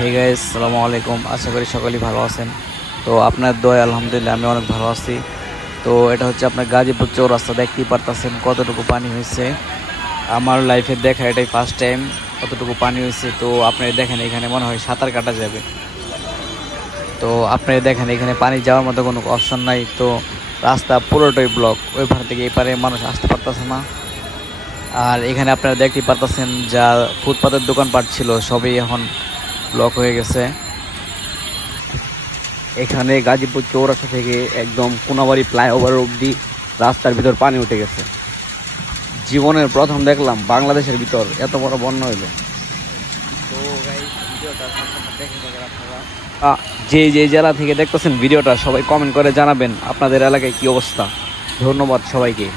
Hey guys, আসসালামু আলাইকুম। আশা করি সকলেই ভালো আছেন। তো আপনার দোয়া আলহামদুলিল্লাহ আমি অনেক ভালো আছি। তো এটা হচ্ছে আপনার গাজীপুর চৌরাস্তা, দেখতেই পারতেছেন কতটুকু পানি হয়েছে। আমার লাইফে দেখা এটাই ফার্স্ট টাইম কতটুকু পানি হয়েছে। তো আপনারা দেখেন এখানে মনে হয় সাঁতার কাটা যাবে। তো আপনারা দেখেন এখানে পানি যাওয়ার মতো কোনো অপশন নাই। তো রাস্তা পুরোটাই ব্লক, ওই পার থেকে এই পারে মানুষ আসতে পারতেছে না। আর এখানে আপনারা দেখতেই পারতেছেন যা ফুটপাতের দোকানপাট ছিল সবই এখন ব্লক হয়ে গেছে। এখানে গাজীপুর চৌরাস্তা থেকে একদম কোনাবাড়ি ফ্লাইওভার অবধি রাস্তার ভিতর পানি উঠে গেছে। জীবনের প্রথম দেখলাম বাংলাদেশের ভিতর এত বড় বন্যা হইলো। তো ভিডিওটা দেখে থাকেন আপনারা। যে যে জেলা থেকে দেখতেছেন ভিডিওটা সবাই কমেন্ট করে জানাবেন আপনাদের এলাকায় কি অবস্থা। ধন্যবাদ সবাইকে।